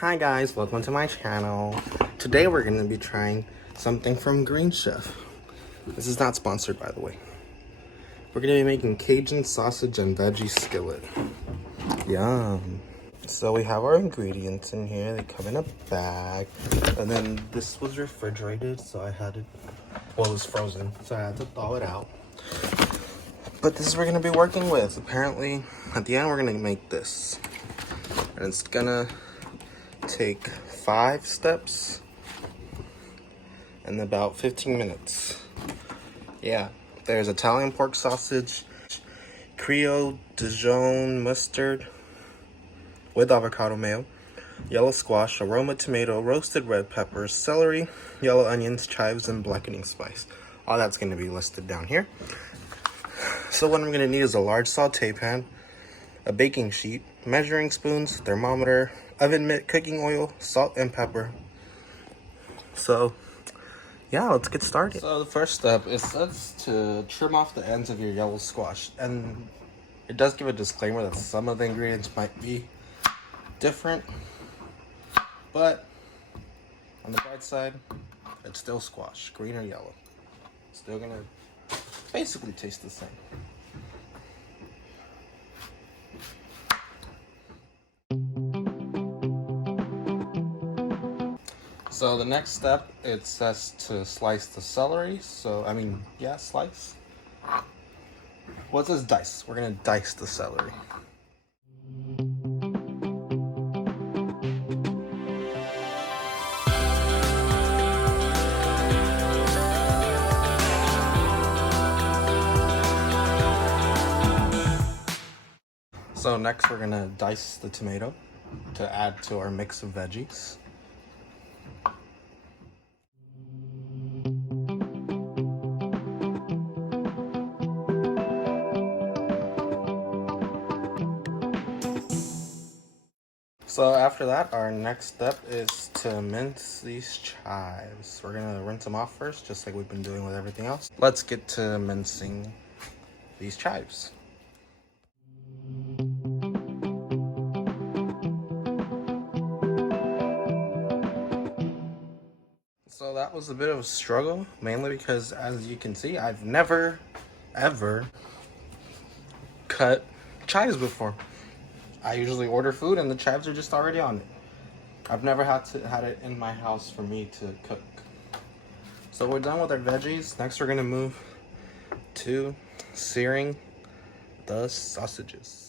Hi guys, welcome to my channel. Today we're going to be trying something from Green Chef. This is not sponsored, by the way. We're going to be making Cajun sausage and veggie skillet. Yum. So we have our ingredients in here. They come in a bag. And then this was refrigerated, so I had it, well, it was frozen, so I had to thaw it out. But this is what we're going to be working with. Apparently, at the end, we're going to make this. And it's going to take 5 steps in about 15 minutes. Yeah, there's Italian pork sausage, Creole Dijon mustard with avocado mayo, yellow squash, aroma tomato, roasted red peppers, celery, yellow onions, chives, and blackening spice. All that's going to be listed down here. So what I'm going to need is a large saute pan, a baking sheet, measuring spoons, thermometer, oven mitt, cooking oil, salt, and pepper. So, yeah, let's get started. So the first step is to trim off the ends of your yellow squash. And it does give a disclaimer that some of the ingredients might be different, but on the bright side, it's still squash, green or yellow. Still gonna basically taste the same. So the next step, it says to slice the celery. Slice. Well, it says dice. We're gonna dice the celery. So next we're gonna dice the tomato to add to our mix of veggies. So after that, our next step is to mince these chives. We're gonna rinse them off first, just like we've been doing with everything else. Let's get to mincing these chives. So that was a bit of a struggle, mainly because, as you can see, I've never, ever cut chives before. I usually order food and the chives are just already on it. I've never had it in my house for me to cook. So we're done with our veggies. Next we're gonna move to searing the sausages.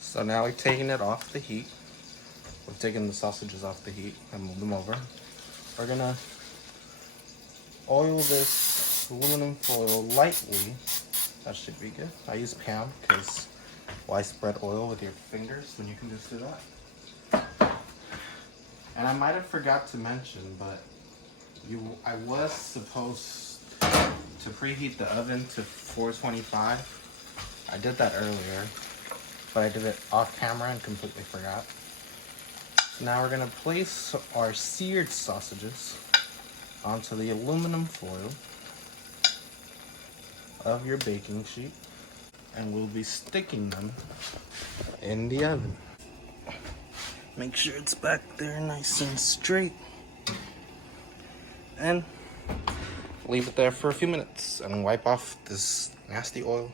So now we've taken it off the heat. We've taken the sausages off the heat and moved them over. We're gonna oil this aluminum foil lightly. That should be good. I use Pam because why spread oil with your fingers when you can just do that? And I might have forgot to mention, but I was supposed to preheat the oven to 425. I did that earlier, but I did it off camera and completely forgot. So now we're gonna place our seared sausages onto the aluminum foil of your baking sheet, and we'll be sticking them in the oven. Make sure it's back there nice and straight, and leave it there for a few minutes and wipe off this nasty oil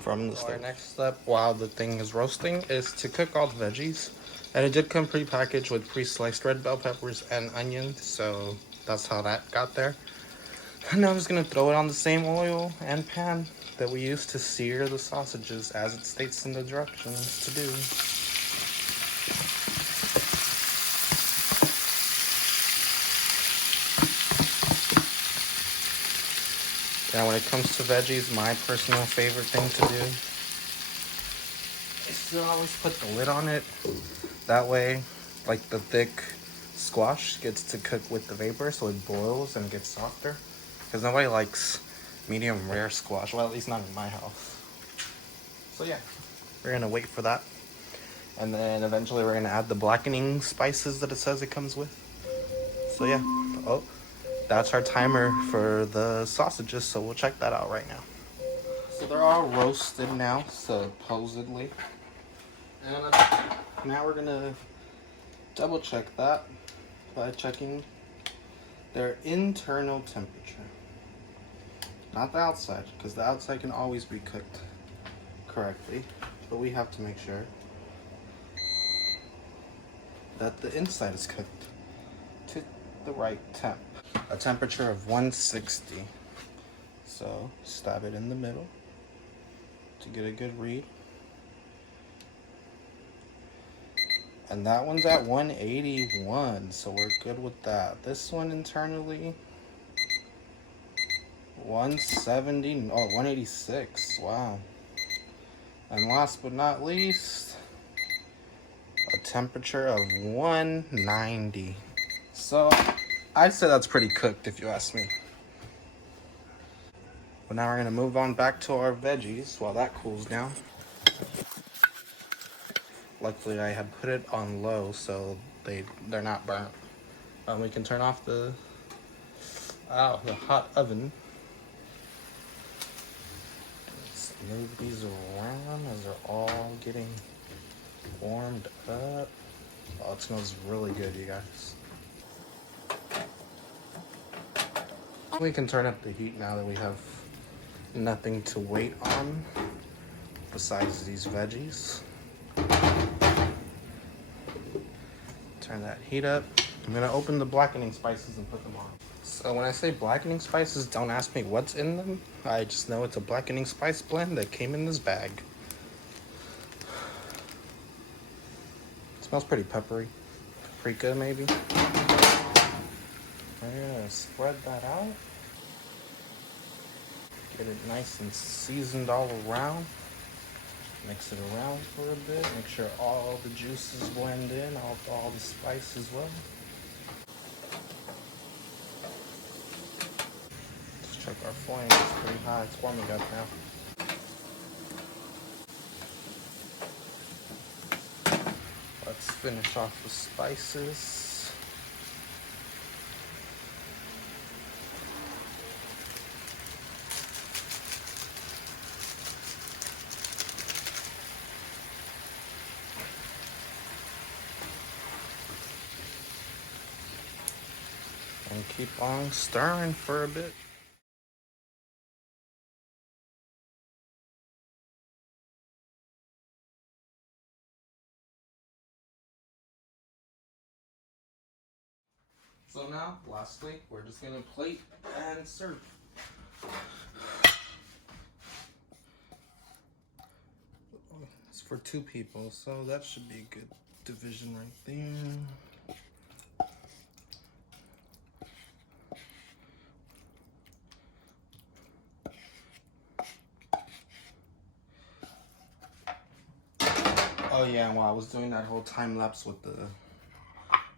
from the stove. Our next step while the thing is roasting is to cook all the veggies, and it did come pre-packaged with pre-sliced red bell peppers and onions, so that's how that got there. And now I'm just gonna throw it on the same oil and pan that we used to sear the sausages, as it states in the directions to do. Now when it comes to veggies, my personal favorite thing to do is to always put the lid on it. That way, like the thick squash gets to cook with the vapor, so it boils and gets softer. Because nobody likes medium rare squash. Well, at least not in my house. So yeah, we're gonna wait for that. And then eventually we're gonna add the blackening spices that it says it comes with. So yeah, oh, that's our timer for the sausages, so we'll check that out right now. So they're all roasted now, supposedly. And now we're gonna double check that by checking their internal temperature. Not the outside, because the outside can always be cooked correctly, but we have to make sure that the inside is cooked to the right temp. A temperature of 160. So stab it in the middle to get a good read. And that one's at 181, so we're good with that. This one internally, 170, oh, 186, wow. And last but not least, a temperature of 190. So I'd say that's pretty cooked if you ask me. But now we're gonna move on back to our veggies while that cools down. Luckily I had put it on low so they're not burnt. We can turn off the hot oven. Let's move these around as they're all getting warmed up. Oh, it smells really good, you guys. We can turn up the heat now that we have nothing to wait on besides these veggies. Turn that heat up. I'm gonna open the blackening spices and put them on. So when I say blackening spices, don't ask me what's in them. I just know it's a blackening spice blend that came in this bag. It smells pretty peppery. Paprika maybe. We're gonna spread that out. Get it nice and seasoned all around. Mix it around for a bit. Make sure all the juices blend in, all the spice as well. Let's check our flame. It's pretty high. It's warming up now. Let's finish off the spices. And keep on stirring for a bit. So now, lastly, we're just gonna plate and serve. It's for 2 people, so that should be a good division right there. Oh yeah, and while I was doing that whole time lapse with the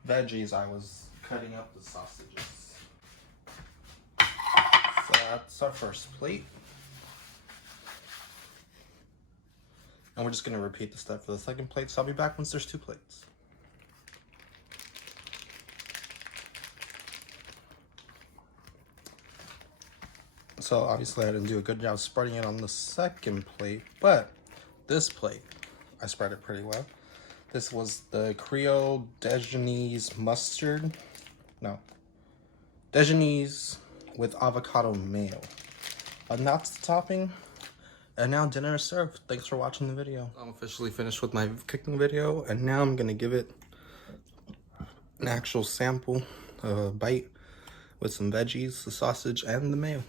veggies, I was cutting up the sausages. So that's our first plate. And we're just gonna repeat the step for the second plate, so I'll be back once there's 2 plates. So obviously I didn't do a good job spreading it on the second plate, but this plate, I spread it pretty well. This was the Creole Dijonese mustard. No. Dijonese with avocado mayo. And that's the topping. And now dinner is served. Thanks for watching the video. I'm officially finished with my cooking video, and now I'm gonna give it an actual sample, a bite with some veggies, the sausage, and the mayo.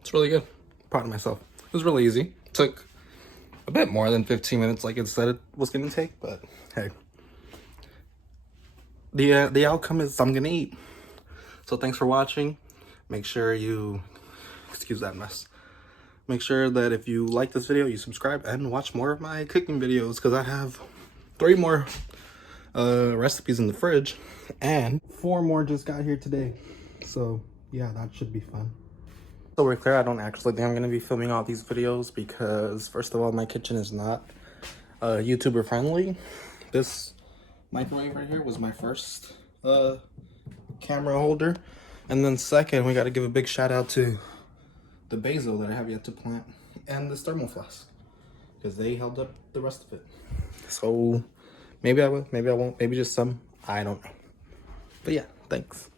It's really good. Proud of myself. It was really easy. Took a bit more than 15 minutes like it said it was gonna take, but hey. the outcome is I'm gonna eat. So thanks for watching. Make sure you, excuse that mess. Make sure that if you like this video, you subscribe and watch more of my cooking videos, because I have 3 more recipes in the fridge and 4 more just got here today. So yeah, that should be fun. So we're clear, I don't actually think I'm gonna be filming all these videos because first of all, my kitchen is not YouTuber friendly. This microwave right here was my first camera holder. And then second, we gotta give a big shout out to the basil that I have yet to plant and this thermal flask, because they held up the rest of it. So maybe I will, maybe I won't, maybe just some, I don't know. But yeah, thanks.